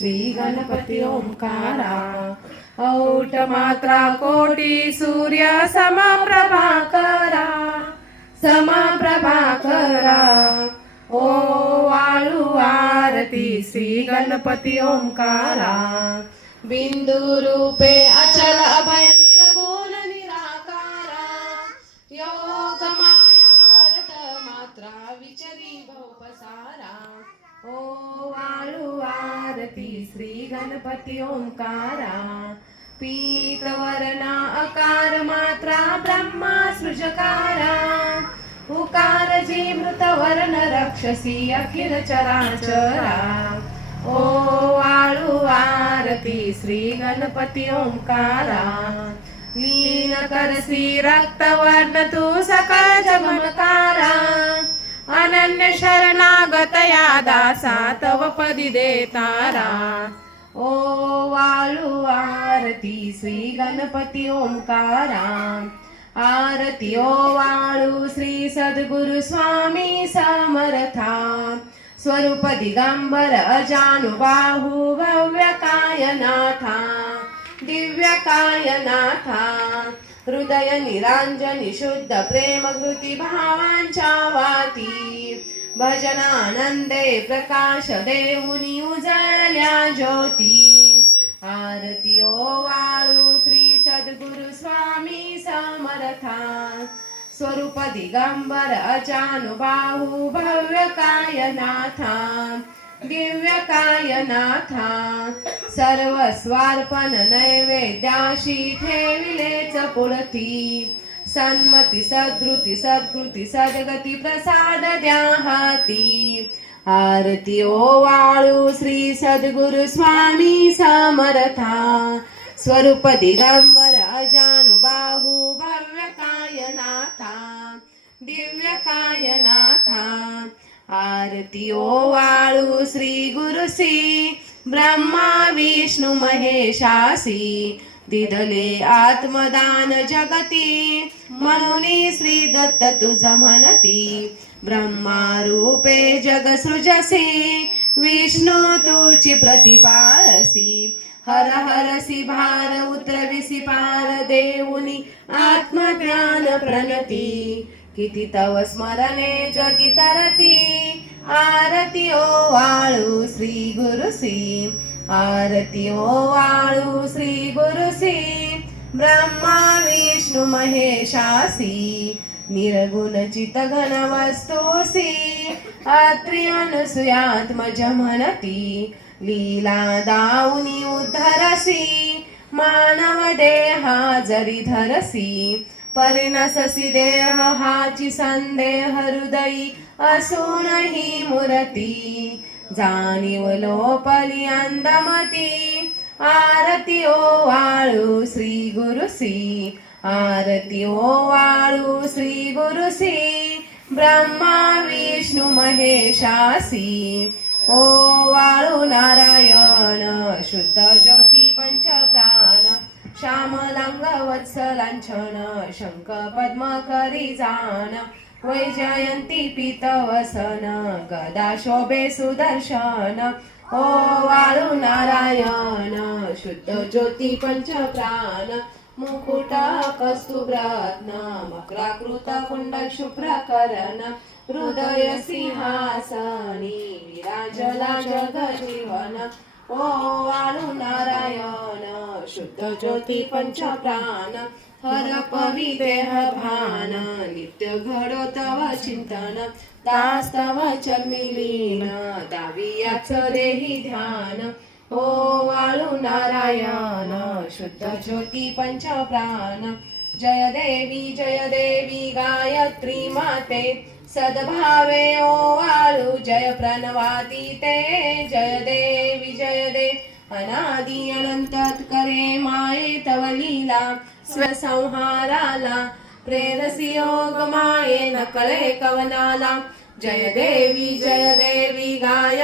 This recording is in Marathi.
श्री गणपती ओंकारा औट मात्रा कोटी सूर्य समाप्रभा करा ओ वाळू आरती श्री गणपती ओंकारा बिंदू रूपे अचल अभय श्री गणपती ओंकारा पीतवर्णा अकार मात्रा ब्रह्मा सृजकारा उकार जी मृतवर्ण रक्षसी अखिल चराचरा। ओ वाळू आरती श्री गणपती ओंकारा लीन करसी रक्तवर्ण तू सकळ अनन्य शरणागत या दासा तव पदी देतारा. ओ वाळू आरती श्री गणपती ओंकारा. आरती ओ वाळू श्री सद्गुरु स्वामी समर्था. स्वरूप दिगंबर अजानुबाहू भव्य कायनाथा. दिव्य कायनाथा हृदय निरांजनी शुद्ध प्रेम कृती भावांच्या वाती. भजन आनंदे प्रकाश देऊनी उजळल्या ज्योती. आरती ओ वाळू श्री सद्गुरु स्वामी समर्था. स्वरूप दिगंबर अचानुबाहू भव्य कायनाथा. दिव्य कायनाथा सर्व स्वार्पण नैवेद्याशी ठेविलेच पुढती सन्मती सदृती सद्कृती सद्गती प्रसाद द्याहाती आरती ओ वाळू श्री सद्गुरु स्वामी समर्था। स्वरूप दिगंबर अजानुबाहू भव्य कायनाथा दिव्य कायनाथा आरती ओ वाळू श्री गुरुसी ब्रह्मा विष्णु महेशासी दिदले आत्मदान जगती म्हणून श्री दत्त तुझ म्हणती. ब्रह्मा रूपे जग सृजसी विष्णु तुची प्रतिपाळसी. हर हरसी भार उतरविसी पार देऊनी आत्मज्ञान प्रणती. किती तव स्मरणे जगी तरती आरती ओ वाळू श्री गुरुसी आरती ओ वाळू श्री गुरुसी ब्रह्मा विष्णु महेशासी निर्गुण चित घन वस्तुसी अत्रि अनुसुयात्मज म्हणती लीला दाऊनी उद्धरसी. मानव देहा जरी धरसी. परिणससी देह हाची संदेह हृदयी असूनही मुरती. जाणीव लोपली अंदमती. आरती ओ वाळू श्री गुरुसी आरती ओ वाळू श्री गुरुसी ब्रह्मा विष्णू महेशासी ओ वाळू नारायण शुद्ध ज्योती पंच श्यामलांग वत्सलांछन शंख पद्म करी जाण वैजयंती पीतवसन गदा शोभे सुदर्शन ओ वाळू नारायण शुद्ध ज्योती पंच प्राण मुकुट कस्तुभ्रत्न मकराकृत कुंडल शुभ्रकरण हृदय सिंहासनी विराजला जग ओ वाळू नारायण शुद्ध ज्योती पंच प्राण हर पवी देह भान नित्य घडो तव चिंतन दास तव चरणी लीन दावी देही ध्यान ओ वाळू नारायण शुद्ध ज्योती पंच प्राण जय देवी जय देवी गायत्री माते सद्भावे ओ वाळू जय प्रणवाती ते जय देवी जय दे। अनादि अनंतात करे माये तव लीला स्वसंहाराला प्रेरसी योग माये नकळे कवनाला। जय देवी जय देवी गाय